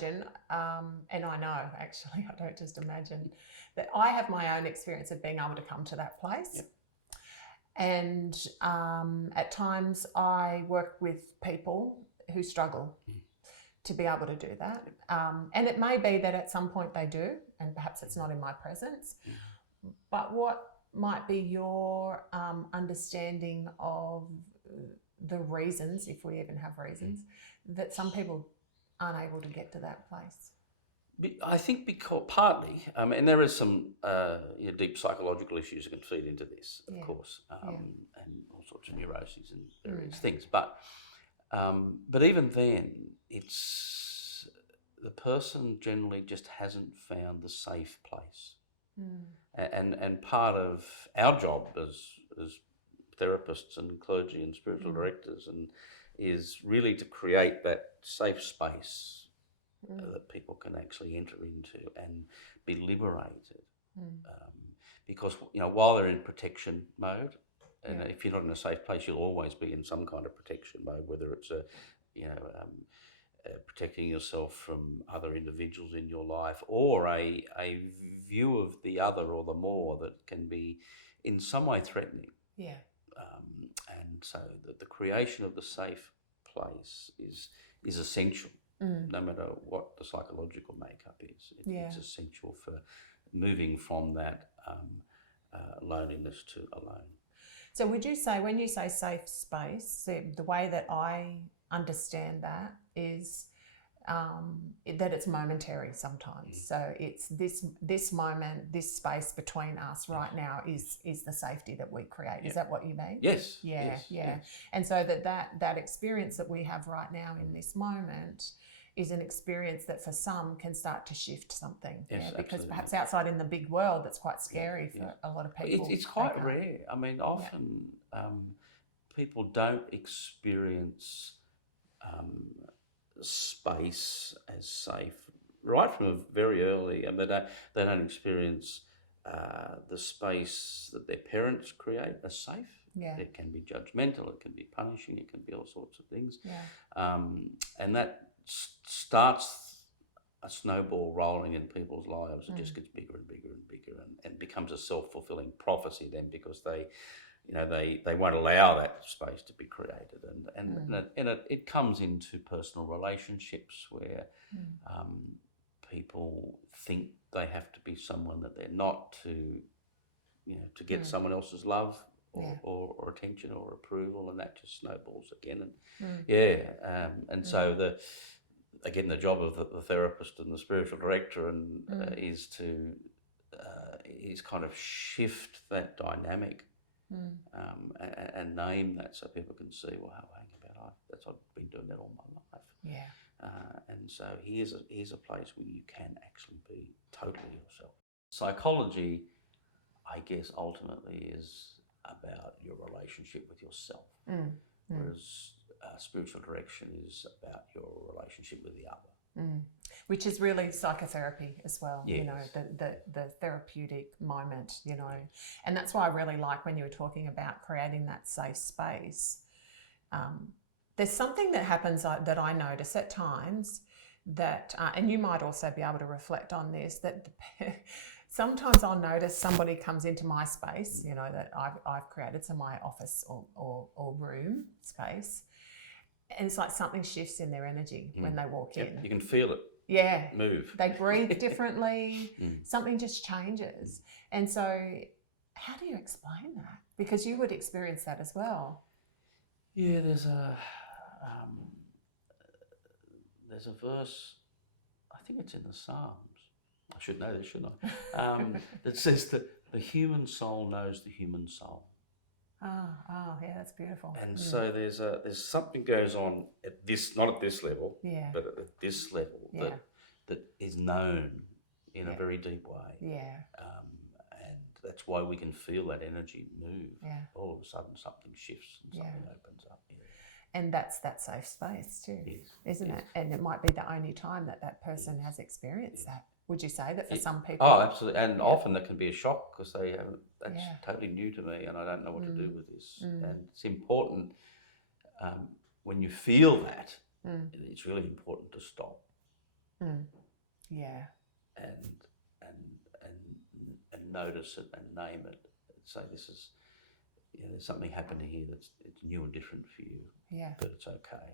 imagine, and I know actually, I don't just imagine, that I have my own experience of being able to come to that place. Yep. And at times I work with people who struggle to be able to do that. And it may be that at some point they do, and perhaps it's not in my presence. But what might be your understanding of the reasons, if we even have reasons, that some people aren't able to get to that place? I think because partly, and there is some deep psychological issues that can feed into this, of course, and all sorts of neuroses and various things. But even then, it's the person generally just hasn't found the safe place. And part of our job as therapists and clergy and spiritual directors is really to create that safe space that people can actually enter into and be liberated. Because while they're in protection mode, and if you're not in a safe place, you'll always be in some kind of protection mode, whether it's protecting yourself from other individuals in your life, or a view of the other or the more that can be in some way threatening. And so the creation of the safe place is essential, no matter what the psychological makeup is. It's essential for moving from that loneliness to alone. So would you say, when you say safe space, the way that I understand that is that it's momentary sometimes. So it's this moment, this space between us right now is the safety that we create. Is that what you mean? Yes. Yes. Yes. And so that experience that we have right now in this moment is an experience that for some can start to shift something. Yes, Because absolutely. perhaps outside in the big world, that's quite scary for a lot of people. It's quite rare. I mean, often people don't experience space as safe right from a very early, and they don't experience the space that their parents create as safe. It can be judgmental, it can be punishing, it can be all sorts of things. And that starts a snowball rolling in people's lives. It just gets bigger and bigger and bigger, and becomes a self-fulfilling prophecy then, because they won't allow that space to be created, and it comes into personal relationships where people think they have to be someone that they're not to get someone else's love or attention or approval, and that just snowballs again. And so the job of the therapist and the spiritual director is to kind of shift that dynamic. And name that, so people can see, well, hang about, I've been doing that all my life. And so here's a place where you can actually be totally yourself. Psychology, I guess, ultimately is about your relationship with yourself, whereas spiritual direction is about your relationship with the other. Which is really psychotherapy as well, Yes. the therapeutic moment, and that's why I really like when you were talking about creating that safe space. There's something that happens that I notice at times that, and you might also be able to reflect on this, that sometimes I'll notice somebody comes into my space, that I've created, so my office or room space, and it's like something shifts in their energy when they walk in. You can feel it. Move. They breathe differently. Something just changes. And so how do you explain that? Because you would experience that as well. Yeah, there's a verse, I think it's in the Psalms. I should know this, shouldn't I? That says that the human soul knows the human soul. Yeah, that's beautiful. And so there's something goes on at this, not at this level, but at this level that is known in a very deep way. And that's why we can feel that energy move. All of a sudden something shifts and something opens up. And that's that safe space too, isn't it? And it might be the only time that person has experienced that. Would you say that for some people? Oh, absolutely. And often that can be a shock, because they haven't, that's totally new to me and I don't know what to do with this. And it's important when you feel that, it's really important to stop Yeah. and notice it and name it. Say this is, there's something happening here it's new and different for you. Yeah. But it's okay.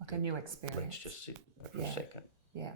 Like a new experience. Let's just sit for a second. Yeah.